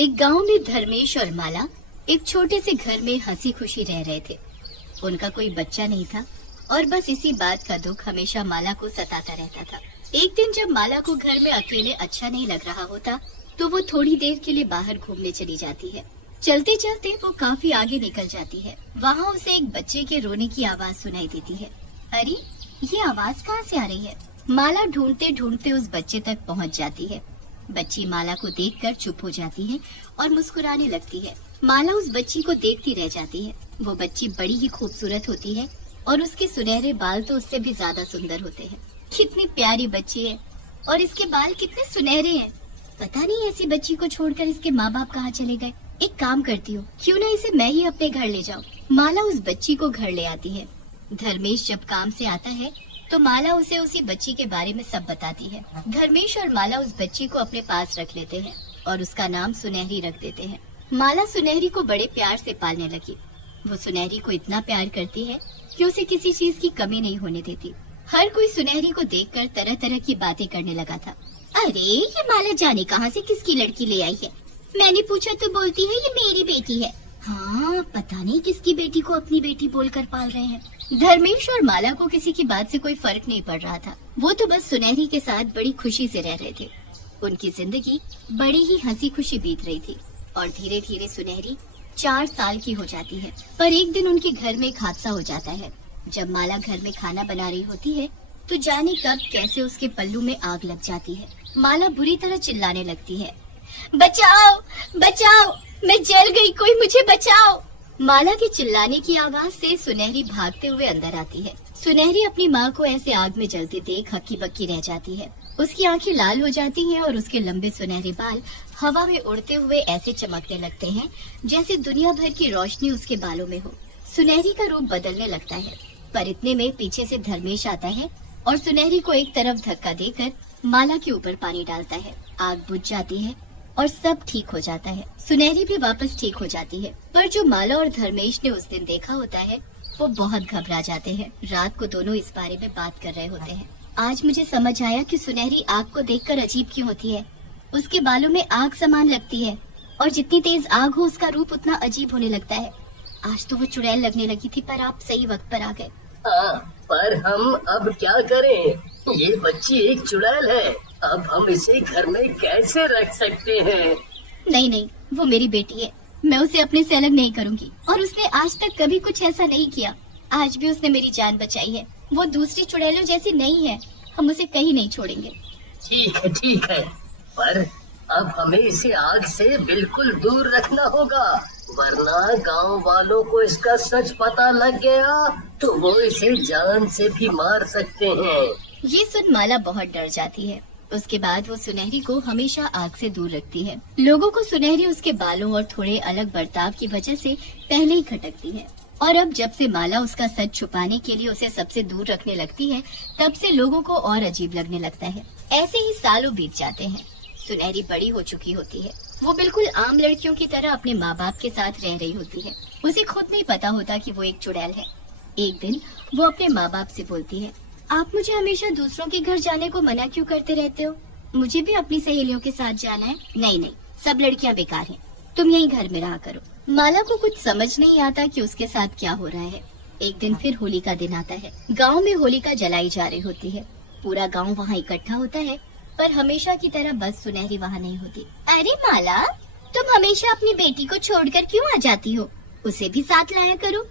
एक गांव में धर्मेश और माला एक छोटे से घर में हंसी खुशी रह रहे थे। उनका कोई बच्चा नहीं था और बस इसी बात का दुख हमेशा माला को सताता रहता था। एक दिन जब माला को घर में अकेले अच्छा नहीं लग रहा होता तो वो थोड़ी देर के लिए बाहर घूमने चली जाती है। चलते चलते वो काफी आगे निकल जाती है। वहाँ उसे एक बच्चे के रोने की आवाज सुनाई देती है। अरे, ये आवाज कहाँ से आ रही है? माला ढूंढते ढूंढते उस बच्चे तक पहुँच जाती है। बच्ची माला को देखकर चुप हो जाती है और मुस्कुराने लगती है। माला उस बच्ची को देखती रह जाती है। वो बच्ची बड़ी ही खूबसूरत होती है और उसके सुनहरे बाल तो उससे भी ज्यादा सुंदर होते हैं। कितनी प्यारी बच्ची है और इसके बाल कितने सुनहरे हैं। पता नहीं ऐसी बच्ची को छोड़कर इसके माँ बाप कहाँ चले गए। एक काम करती हूँ, क्यों ना इसे मैं ही अपने घर ले जाऊँ। माला उस बच्ची को घर ले आती है। धर्मेश जब काम से आता है तो माला उसे उसी बच्ची के बारे में सब बताती है। धर्मेश और माला उस बच्ची को अपने पास रख लेते हैं और उसका नाम सुनहरी रख देते हैं। माला सुनहरी को बड़े प्यार से पालने लगी। वो सुनहरी को इतना प्यार करती है कि उसे किसी चीज की कमी नहीं होने देती। हर कोई सुनहरी को देखकर तरह तरह की बातें करने लगा था। अरे, ये माला जाने कहाँ से किसकी लड़की ले आई है। मैंने पूछा तो बोलती है ये मेरी बेटी है। हाँ, पता नहीं किसकी बेटी को अपनी बेटी बोलकर पाल रहे हैं। धर्मेश और माला को किसी की बात से कोई फर्क नहीं पड़ रहा था। वो तो बस सुनहरी के साथ बड़ी खुशी से रह रहे थे। उनकी जिंदगी बड़ी ही हंसी खुशी बीत रही थी और धीरे धीरे सुनहरी 4 साल की हो जाती है। पर एक दिन उनके घर में एक हादसा हो जाता है। जब माला घर में खाना बना रही होती है तो जाने कब कैसे उसके पल्लू में आग लग जाती है। माला बुरी तरह चिल्लाने लगती है, बचाओ बचाओ, मैं जल गई, कोई मुझे बचाओ। माला के चिल्लाने की आवाज से सुनहरी भागते हुए अंदर आती है। सुनहरी अपनी माँ को ऐसे आग में जलते देख हक्की बक्की रह जाती है। उसकी आंखें लाल हो जाती हैं और उसके लंबे सुनहरे बाल हवा में उड़ते हुए ऐसे चमकने लगते हैं जैसे दुनिया भर की रोशनी उसके बालों में हो। सुनहरी का रूप बदलने लगता है, पर इतने में पीछे से धर्मेश आता है और सुनहरी को एक तरफ धक्का देकर माला के ऊपर पानी डालता है। आग बुझ जाती है और सब ठीक हो जाता है। सुनहरी भी वापस ठीक हो जाती है। पर जो माला और धर्मेश ने उस दिन देखा होता है वो बहुत घबरा जाते हैं। रात को दोनों इस बारे में बात कर रहे होते हैं। आज मुझे समझ आया कि सुनहरी आग को देखकर अजीब क्यों होती है। उसके बालों में आग समान लगती है और जितनी तेज आग हो उसका रूप उतना अजीब होने लगता है। आज तो वो चुड़ैल लगने लगी थी, पर आप सही वक्त पर आ गए। पर हम अब क्या करें? ये बच्ची एक चुड़ैल है। अब हम इसे घर में कैसे रख सकते हैं? नहीं, वो मेरी बेटी है। मैं उसे अपने से अलग नहीं करूंगी और उसने आज तक कभी कुछ ऐसा नहीं किया। आज भी उसने मेरी जान बचाई है। वो दूसरी चुड़ैलों जैसी नहीं है। हम उसे कहीं नहीं छोड़ेंगे। ठीक है, पर अब हमें इसे आग से बिल्कुल दूर रखना होगा, वरना गांव वालों को इसका सच पता लग गया तो वो इसे जान से भी मार सकते हैं। ये सुन माला बहुत डर जाती है। उसके बाद वो सुनहरी को हमेशा आग से दूर रखती है। लोगों को सुनहरी उसके बालों और थोड़े अलग बर्ताव की वजह से पहले ही खटकती है और अब जब से माला उसका सच छुपाने के लिए उसे सबसे दूर रखने लगती है तब से लोगों को और अजीब लगने लगता है। ऐसे ही सालों बीत जाते हैं। सुनहरी बड़ी हो चुकी होती है। वो बिल्कुल आम लड़कियों की तरह अपने माँ बाप के साथ रह रही होती है। उसे खुद नहीं पता होता कि वो एक चुड़ैल है। एक दिन वो अपने माँ बाप से बोलती है, आप मुझे हमेशा दूसरों के घर जाने को मना क्यों करते रहते हो? मुझे भी अपनी सहेलियों के साथ जाना है। नहीं, सब लड़कियां बेकार हैं। तुम यहीं घर में रहा करो। माला को कुछ समझ नहीं आता कि उसके साथ क्या हो रहा है। एक दिन फिर होली का दिन आता है। गांव में होलिका जलाई जा रही होती है। पूरा गांव वहाँ इकट्ठा होता है, पर हमेशा की तरह बस सुनहरी वहाँ नहीं होती। अरे माला, तुम हमेशा अपनी बेटी को छोड़कर क्यों आ जाती हो? उसे भी साथ लाया करो।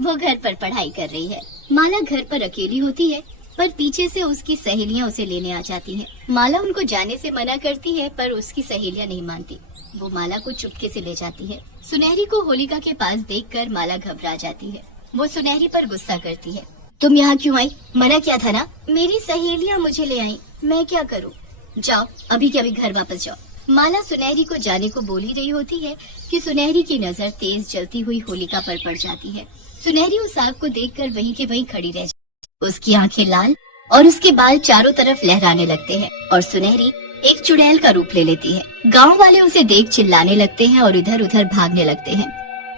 वो घर पर पढ़ाई कर रही है। माला घर पर अकेली होती है, पर पीछे से उसकी सहेलियां उसे लेने आ जाती हैं। माला उनको जाने से मना करती है, पर उसकी सहेलियां नहीं मानती। वो माला को चुपके से ले जाती है। सुनहरी को होलिका के पास देखकर माला घबरा जाती है। वो सुनहरी पर गुस्सा करती है, तुम यहाँ क्यों आई? मना किया था ना? मेरी सहेलियां मुझे ले आई, मैं क्या करूँ? जाओ, अभी के अभी घर वापस जाओ। माला सुनहरी को जाने को बोल ही रही होती है कि सुनहरी की नजर तेज जलती हुई होलिका पर पड़ जाती है। सुनहरी उस आग को देखकर वहीं के वहीं खड़ी रह जाती है। उसकी आंखें लाल और उसके बाल चारों तरफ लहराने लगते हैं और सुनहरी एक चुड़ैल का रूप ले लेती है। गांव वाले उसे देख चिल्लाने लगते हैं और इधर उधर भागने लगते हैं।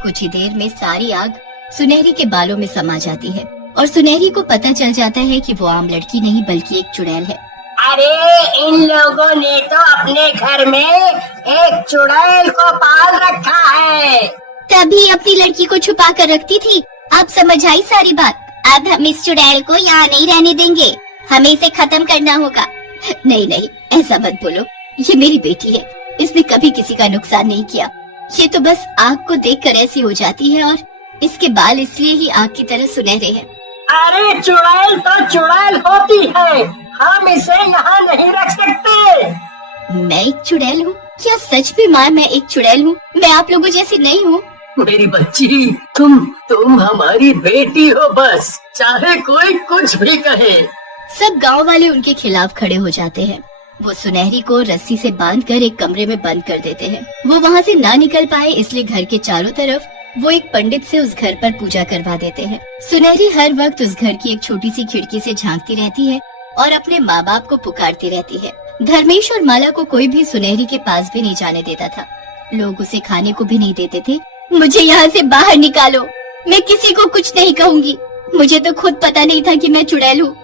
कुछ ही देर में सारी आग सुनहरी के बालों में समा जाती है और सुनहरी को पता चल जाता है कि वो आम लड़की नहीं बल्कि एक चुड़ैल है। अरे इन लोगों ने तो अपने घर में एक चुड़ैल को पाल रखा है। तभी अपनी लड़की को छुपा कर रखती थी। आप समझ आई सारी बात। अब हम इस चुड़ैल को यहाँ नहीं रहने देंगे, हमें इसे खत्म करना होगा। नहीं नहीं, ऐसा मत बोलो, ये मेरी बेटी है, इसने कभी किसी का नुकसान नहीं किया। ये तो बस आग को देखकर ऐसी हो जाती है और इसके बाल इसलिए ही आग की तरह सुनहरे हैं। अरे चुड़ैल तो चुड़ैल होती है, हम इसे यहाँ नहीं रख सकते। मैं एक चुड़ैल हूँ? क्या सच में माँ मैं एक चुड़ैल हूँ? मैं आप लोगों जैसी नहीं हूँ। मेरी बच्ची, तुम हमारी बेटी हो बस, चाहे कोई कुछ भी कहे। सब गांव वाले उनके खिलाफ खड़े हो जाते हैं। वो सुनहरी को रस्सी से बांधकर एक कमरे में बंद कर देते हैं। वो वहाँ से ना निकल पाए इसलिए घर के चारों तरफ वो एक पंडित से उस घर पर पूजा करवा देते हैं। सुनहरी हर वक्त उस घर की एक छोटी सी खिड़की से झांकती रहती है और अपने माँ बाप को पुकारती रहती है। धर्मेश और माला को कोई भी सुनहरी के पास भी नहीं जाने देता था। लोग उसे खाने को भी नहीं देते थे। मुझे यहाँ से बाहर निकालो, मैं किसी को कुछ नहीं कहूँगी। मुझे तो खुद पता नहीं था कि मैं चुड़ैल हूँ।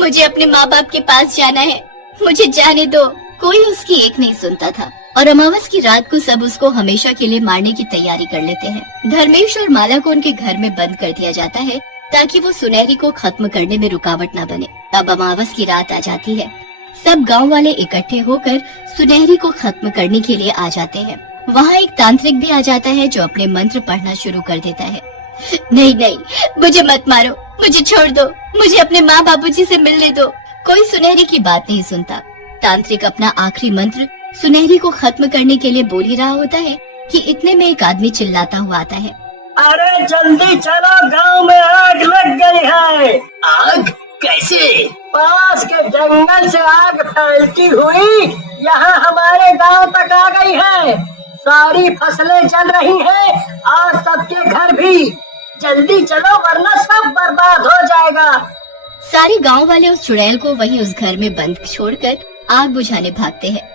मुझे अपने माँ बाप के पास जाना है, मुझे जाने दो। कोई उसकी एक नहीं सुनता था और अमावस की रात को सब उसको हमेशा के लिए मारने की तैयारी कर लेते हैं। धर्मेश और माला को उनके घर में बंद कर दिया जाता है ताकि वो सुनहरी को खत्म करने में रुकावट न बने। अब अमावस की रात आ जाती है। सब गांव वाले इकट्ठे होकर सुनहरी को खत्म करने के लिए आ जाते हैं। वहाँ एक तांत्रिक भी आ जाता है जो अपने मंत्र पढ़ना शुरू कर देता है। नहीं नहीं, मुझे मत मारो, मुझे छोड़ दो, मुझे अपने माँ बाबूजी से मिलने दो। कोई सुनहरी की बात नहीं सुनता। तांत्रिक अपना आखिरी मंत्र सुनहरी को खत्म करने के लिए बोल ही रहा होता है कि इतने में एक आदमी चिल्लाता हुआ आता है। अरे जल्दी चलो, गांव में आग लग गई है। आग? कैसे? पास के जंगल से आग फैलती हुई यहाँ हमारे गांव तक आ गई है। सारी फसलें जल रही हैं और सबके घर भी। जल्दी चलो वरना सब बर्बाद हो जाएगा। सारे गांव वाले उस चुड़ैल को वहीं उस घर में बंद छोड़कर आग बुझाने भागते हैं।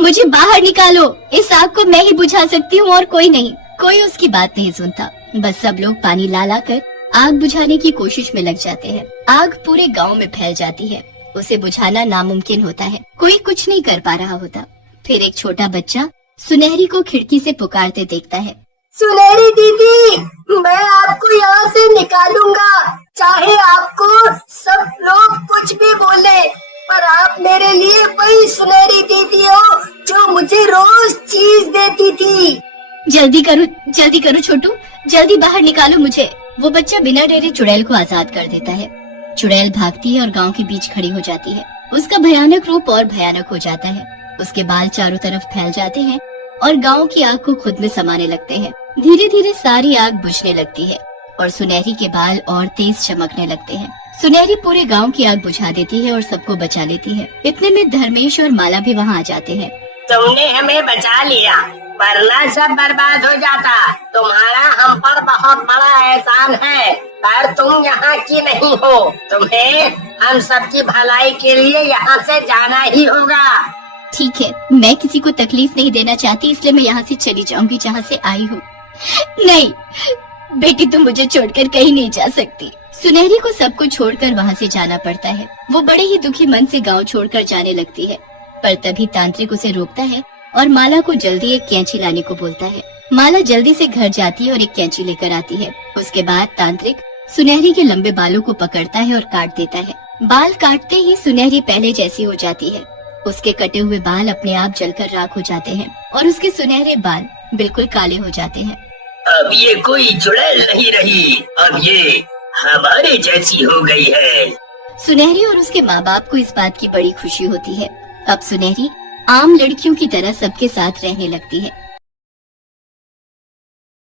मुझे बाहर निकालो, इस आग को मैं ही बुझा सकती हूँ और कोई नहीं। कोई उसकी बात नहीं सुनता। बस सब लोग पानी ला ला कर आग बुझाने की कोशिश में लग जाते हैं। आग पूरे गांव में फैल जाती है। उसे बुझाना नामुमकिन होता है। कोई कुछ नहीं कर पा रहा होता। फिर एक छोटा बच्चा सुनहरी को खिड़की से पुकारते देखता है। सुनहरी दीदी, मैं आपको यहाँ से निकालूंगा, चाहे आपको सब लोग कुछ भी बोले, पर आप मेरे लिए वही सुनहरी दीदी हो जो मुझे रोज चीज देती थी। जल्दी करो छोटू, जल्दी बाहर निकालो मुझे। वो बच्चा बिना डरे चुड़ैल को आजाद कर देता है। चुड़ैल भागती है और गांव के बीच खड़ी हो जाती है। उसका भयानक रूप और भयानक हो जाता है। उसके बाल चारों तरफ फैल जाते हैं और गांव की आग को खुद में समाने लगते हैं। धीरे धीरे सारी आग बुझने लगती है और सुनहरी के बाल और तेज चमकने लगते हैं। सुनहरी पूरे गांव की आग बुझा देती है और सबको बचा लेती है। इतने में धर्मेश और माला भी वहाँ आ जाते हैं। तुमने हमें बचा लिया, वरना सब बर्बाद हो जाता। तुम्हारा हम पर बहुत बड़ा एहसान है, पर तुम यहाँ की नहीं हो। तुम्हें हम सबकी भलाई के लिए यहाँ से जाना ही होगा। ठीक है, मैं किसी को तकलीफ नहीं देना चाहती, इसलिए मैं यहाँ से चली जाऊंगी जहाँ से आई हूँ। नहीं बेटी, तुम मुझे छोड़कर कहीं नहीं जा सकती। सुनहरी को सबको छोड़कर वहाँ से जाना पड़ता है। वो बड़े ही दुखी मन से गांव छोड़कर जाने लगती है, पर तभी तांत्रिक उसे रोकता है और माला को जल्दी एक कैंची लाने को बोलता है। माला जल्दी से घर जाती है और एक कैंची लेकर आती है। उसके बाद तांत्रिक सुनहरी के लंबे बालों को पकड़ता है और काट देता है। बाल काटते ही सुनहरी पहले जैसी हो जाती है। उसके कटे हुए बाल अपने आप जलकर राख हो जाते हैं और उसके सुनहरे बाल बिल्कुल काले हो जाते हैं। अब ये कोई चुड़ैल नहीं रही, अब ये हमारे जैसी हो गई है। सुनहरी और उसके माँ बाप को इस बात की बड़ी खुशी होती है। अब सुनहरी आम लड़कियों की तरह सबके साथ रहने लगती है।